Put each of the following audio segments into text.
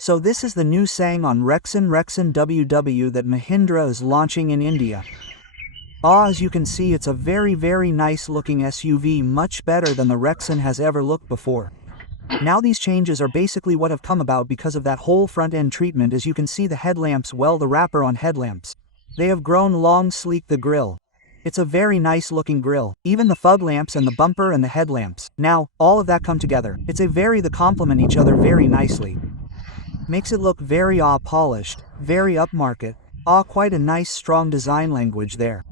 So this is the new SsangYong Rexton W that Mahindra is launching in India. As you can see, it's a very nice looking SUV, much better than the Rexton has ever looked before. Now these changes are basically what have come about because of that whole front end treatment. As you can see, the headlamps, well, the wrapper on headlamps, they have grown long, sleek. The grille, it's a very nice looking grille. Even the fog lamps and the bumper and the headlamps, now, all of that come together. They complement each other very nicely. Makes it look very polished, very upmarket. Quite a nice strong design language there.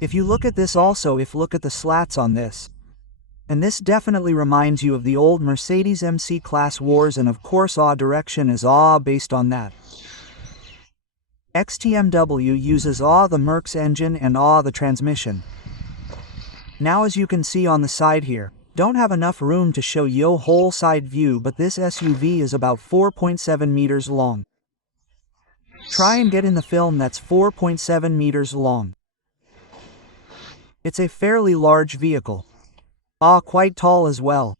If you look at this also, look at the slats on this. And this definitely reminds you of the old Mercedes MC Class wars, and of course direction is based on that. XTMW uses the Mercs engine and the transmission. Now as you can see on the side here, don't have enough room to show you whole side view, but this SUV is about 4.7 meters long. Try and get in the film that's 4.7 meters long. It's a fairly large vehicle. Quite tall as well.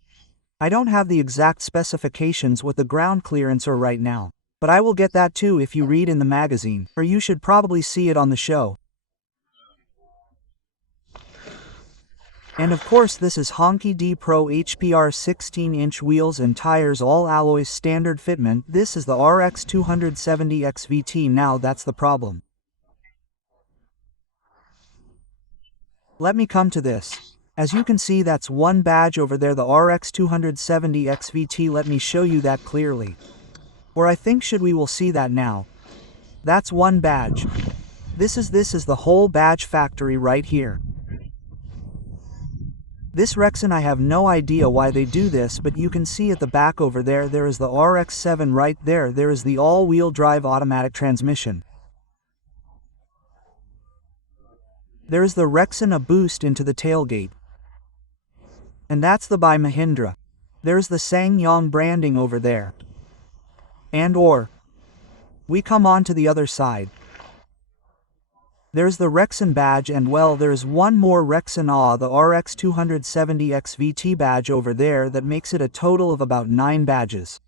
I don't have the exact specifications with the ground clearance right now, but I will get that too if you read in the magazine, or you should probably see it on the show. And of course this is Honky D Pro HPR 16-inch wheels and tires, all alloys, standard fitment. This is the RX 270 XVT. Now that's the problem. Let me come to this. As you can see, that's one badge over there, the RX 270 XVT. Let me show you that clearly. Or I think we will see that now. That's one badge. This is the whole badge factory right here. This Rexton, I have no idea why they do this, but you can see at the back over there, there is the RX-7 right there. There is the all-wheel drive automatic transmission. There is the Rexton, a boost into the tailgate. And that's the by Mahindra. There's the SsangYong branding over there. We come on to the other side. There's the Rexton badge, and well, there's one more Rexton, the RX 270 XVT badge over there, that makes it a total of about 9 badges.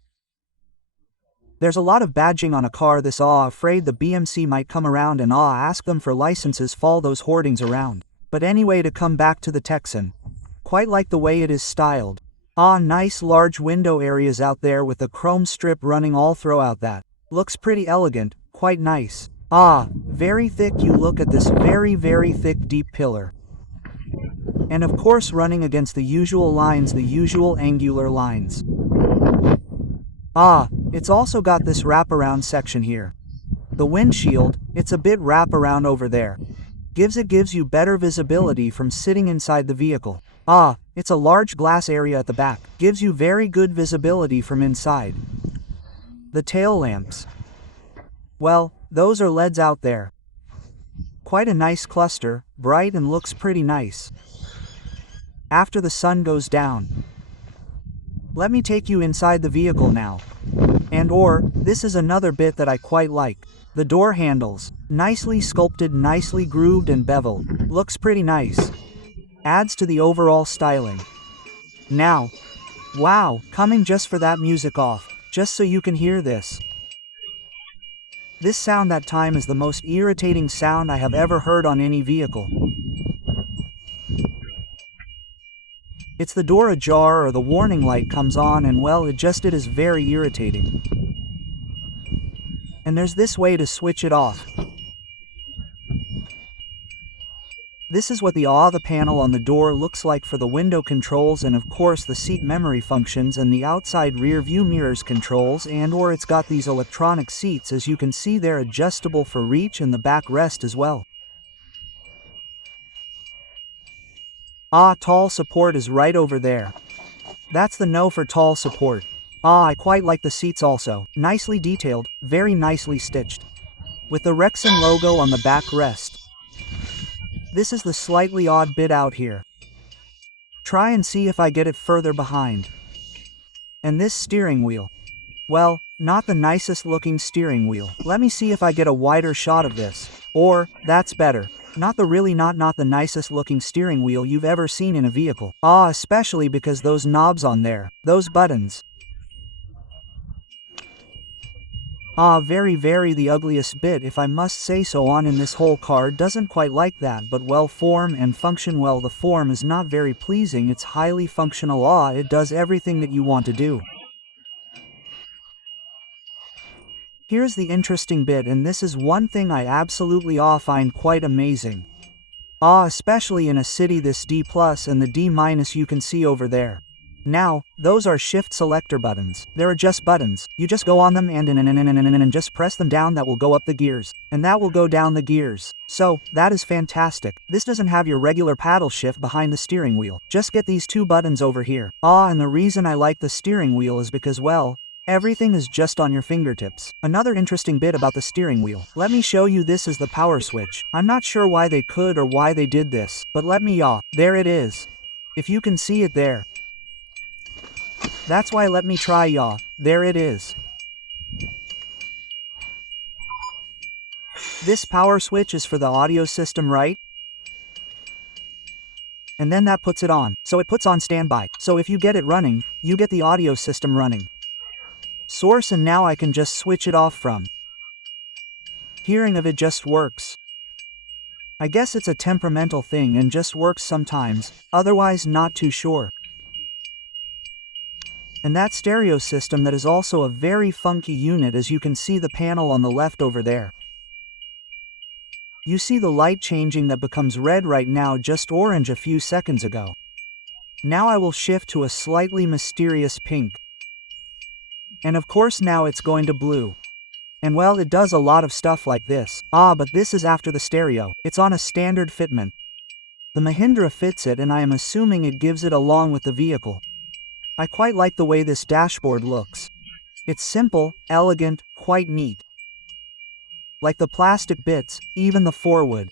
There's a lot of badging on a car this afraid the BMC might come around and ask them for licenses, follow those hoardings around. But anyway, to come back to the Texan. Quite like the way it is styled. Nice large window areas out there with the chrome strip running all throughout that. Looks pretty elegant, quite nice. Very thick. You look at this very thick deep pillar. And of course running against the usual lines, the usual angular lines. It's also got this wraparound section here. The windshield, it's a bit wraparound over there. Gives you better visibility from sitting inside the vehicle. It's a large glass area at the back. Gives you very good visibility from inside. The tail lamps. Well, those are LEDs out there. Quite a nice cluster, bright and looks pretty nice. After the sun goes down. Let me take you inside the vehicle now. This is another bit that I quite like. The door handles. Nicely sculpted, nicely grooved and beveled. Looks pretty nice. Adds to the overall styling. Now, wow, coming just for that music off, just so you can hear this. This sound that time is the most irritating sound I have ever heard on any vehicle. It's the door ajar or the warning light comes on, and well, it is very irritating. And there's this way to switch it off. This is what the panel on the door looks like for the window controls, and of course the seat memory functions and the outside rear view mirrors controls, and it's got these electronic seats, as you can see they're adjustable for reach, and the backrest as well. Tall support is right over there. That's the no for tall support. I quite like the seats also. Nicely detailed, very nicely stitched. With the Rexton logo on the backrest. This is the slightly odd bit out here. Try and see if I get it further behind. And this steering wheel. Well, not the nicest looking steering wheel. Let me see if I get a wider shot of this. That's better. Not the nicest looking steering wheel you've ever seen in a vehicle. Especially because those knobs on there, those buttons. Ah, very the ugliest bit if I must say so on in this whole car doesn't quite like that, but well, form and function. Well, the form is not very pleasing, it's highly functional. Ah, it does everything that you want to do. Here's the interesting bit, and this is one thing I absolutely find quite amazing. Especially in a city this D+ and the D- you can see over there. Now, those are shift selector buttons. They're just buttons. You just go on them and just press them down. That will go up the gears. And that will go down the gears. So, that is fantastic. This doesn't have your regular paddle shift behind the steering wheel. Just get these two buttons over here. And the reason I like the steering wheel is because, well, everything is just on your fingertips. Another interesting bit about the steering wheel. Let me show you. This is the power switch. I'm not sure why they could or why they did this, but let me there it is. If you can see it there. That's why. Let me try. There it is. This power switch is for the audio system, right? And then that puts it on. So it puts on standby. So if you get it running, you get the audio system running. Source, and now I can just switch it off from. Hearing of it just works. I guess it's a temperamental thing and just works sometimes, otherwise not too sure. And that stereo system, that is also a very funky unit, as you can see the panel on the left over there. You see the light changing, that becomes red right now, just orange a few seconds ago. Now I will shift to a slightly mysterious pink. And of course now it's going to blue. And well, it does a lot of stuff like this. But this is after the stereo. It's on a standard fitment. The Mahindra fits it, and I am assuming it gives it along with the vehicle. I quite like the way this dashboard looks. It's simple, elegant, quite neat. Like the plastic bits, even the forward.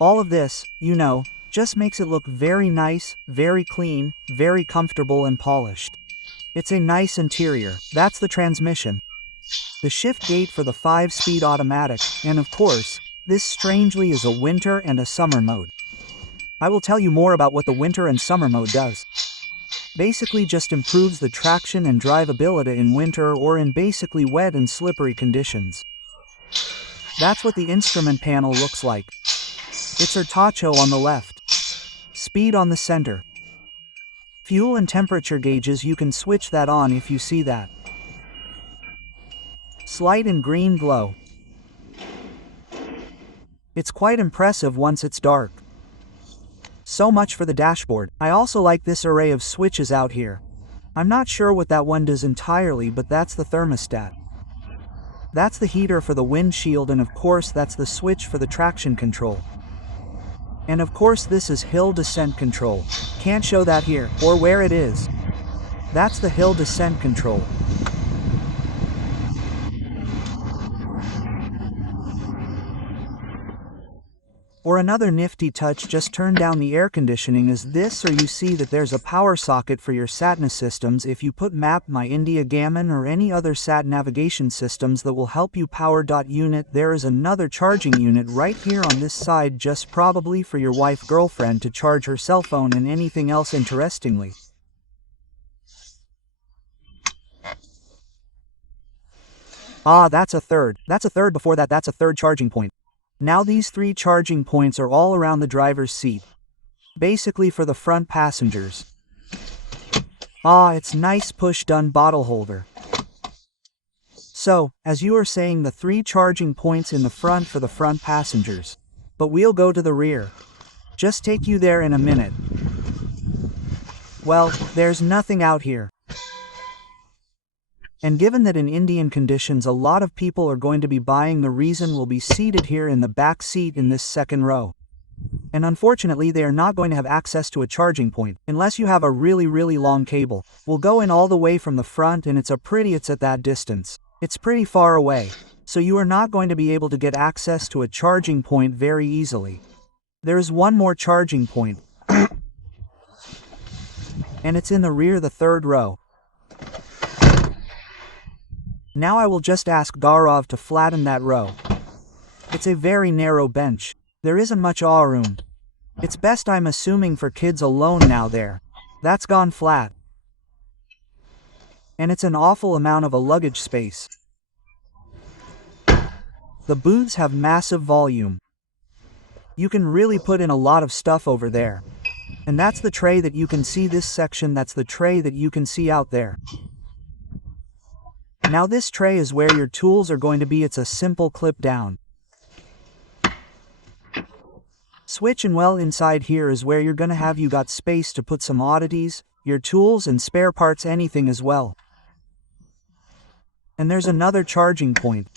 All of this, just makes it look very nice, very clean, very comfortable and polished. It's a nice interior. That's the transmission. The shift gate for the 5-speed automatic, and of course, this strangely is a winter and a summer mode. I will tell you more about what the winter and summer mode does. Basically just improves the traction and drivability in winter or in basically wet and slippery conditions. That's what the instrument panel looks like. It's tacho on the left. Speed on the center. Fuel and temperature gauges, you can switch that on if you see that. Slight and green glow. It's quite impressive once it's dark. So much for the dashboard. I also like this array of switches out here. I'm not sure what that one does entirely, but that's the thermostat. That's the heater for the windshield, and of course that's the switch for the traction control. And of course this is hill descent control. Can't show that here, or where it is. That's the hill descent control. Or another nifty touch, just turn down the air conditioning, is this, or you see that there's a power socket for your SATNA systems. If you put Map, My India, Gammon or any other SAT navigation systems that will help you power. Unit, there is another charging unit right here on this side, just probably for your wife, girlfriend to charge her cell phone and anything else interestingly. That's a third. Before that, that's a third charging point. Now these 3 charging points are all around the driver's seat. Basically for the front passengers. It's nice push-done bottle holder. So, as you are saying, the 3 charging points in the front for the front passengers. But we'll go to the rear. Just take you there in a minute. Well, there's nothing out here. And given that in Indian conditions a lot of people are going to be buying, the reason will be seated here in the back seat in this second row. And unfortunately they are not going to have access to a charging point, unless you have a really long cable. We'll go in all the way from the front, and it's at that distance. It's pretty far away. So you are not going to be able to get access to a charging point very easily. There is one more charging point. And it's in the rear, the third row. Now I will just ask Gaurav to flatten that row. It's a very narrow bench. There isn't much room. It's best, I'm assuming, for kids alone now there. That's gone flat. And it's an awful amount of a luggage space. The booths have massive volume. You can really put in a lot of stuff over there. And that's the tray that you can see this section, that's the tray that you can see out there. Now this tray is where your tools are going to be. It's a simple clip down switch, and well, inside here is where you're gonna have you got space to put some oddities, your tools and spare parts, anything as well. And there's another charging point.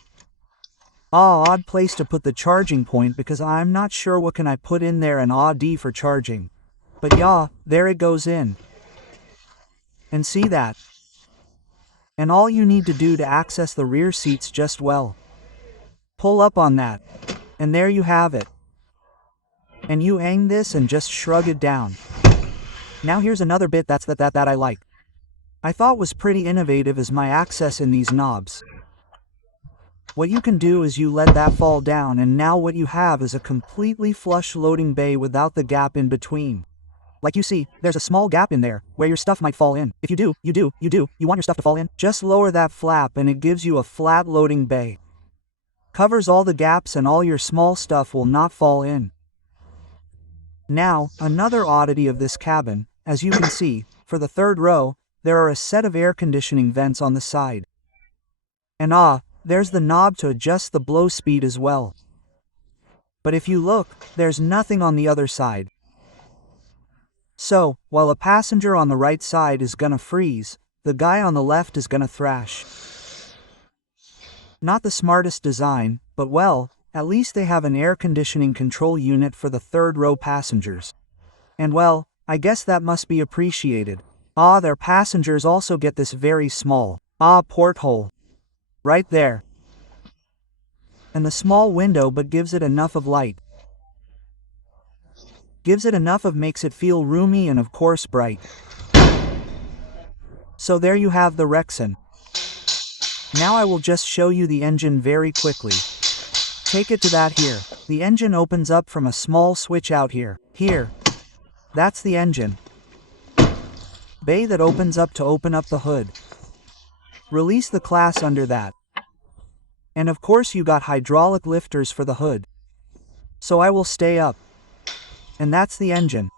Odd place to put the charging point because I'm not sure what can I put in there, an OD for charging. But yeah, there it goes in. And see that? And all you need to do to access the rear seats, just well, pull up on that. And there you have it. And you hang this and just shrug it down. Now here's another bit that I like. I thought was pretty innovative is my access in these knobs. What you can do is you let that fall down, and now what you have is a completely flush loading bay without the gap in between. Like you see, there's a small gap in there where your stuff might fall in. If you want your stuff to fall in, just lower that flap and it gives you a flat loading bay. Covers all the gaps and all your small stuff will not fall in. Now, another oddity of this cabin, as you can see, for the third row, there are a set of air conditioning vents on the side. And there's the knob to adjust the blow speed as well. But if you look, there's nothing on the other side. So, while a passenger on the right side is gonna freeze, the guy on the left is gonna thrash. Not the smartest design, but well, at least they have an air conditioning control unit for the third row passengers. And well, I guess that must be appreciated. Their passengers also get this very small, porthole. Right there. And the small window, but gives it enough of light. Gives it enough of makes it feel roomy and of course bright. So there you have the Rexton. Now I will just show you the engine very quickly. Take it to that here. The engine opens up from a small switch out here. Here. That's the engine bay that opens up to open up the hood. Release the class under that. And of course you got hydraulic lifters for the hood. So I will stay up. And that's the engine.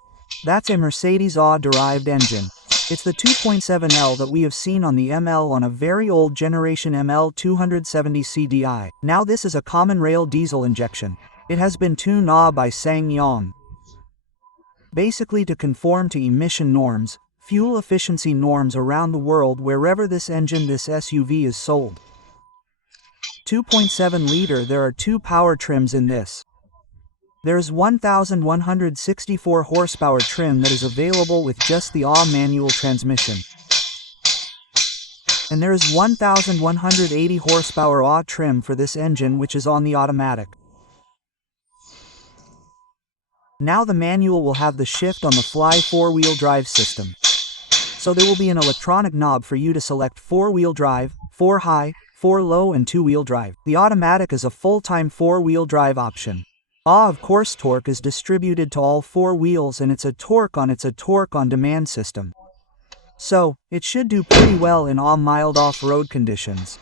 That's a Mercedes derived engine. It's the 2.7L that we have seen on the ML on a very old generation ML 270 CDI. Now this is a common rail diesel injection. It has been tuned by SsangYong. Basically to conform to emission norms, fuel efficiency norms around the world wherever this engine, this SUV is sold. 2.7 liter, there are two power trims in this. There's 1,164 horsepower trim that is available with just the manual transmission. And there is 1,180 horsepower trim for this engine, which is on the automatic. Now the manual will have the shift on the fly four-wheel drive system. So there will be an electronic knob for you to select four-wheel drive, 4 high, 4 low and 2-wheel drive. The automatic is a full-time 4-wheel drive option. Of course torque is distributed to all 4 wheels, and it's a torque on demand system. So, it should do pretty well in all mild off-road conditions.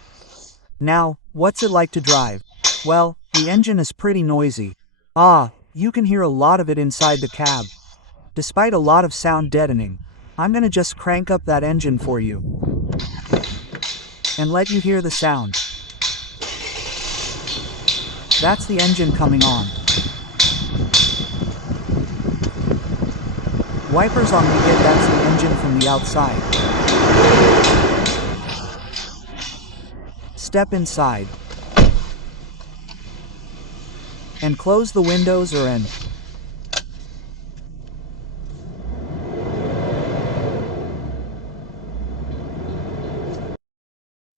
Now, what's it like to drive? Well, the engine is pretty noisy. You can hear a lot of it inside the cab. Despite a lot of sound deadening, I'm gonna just crank up that engine for you. And let you hear the sound. That's the engine coming on. Wipers on the gate, that's the engine from the outside. Step inside. And close the windows and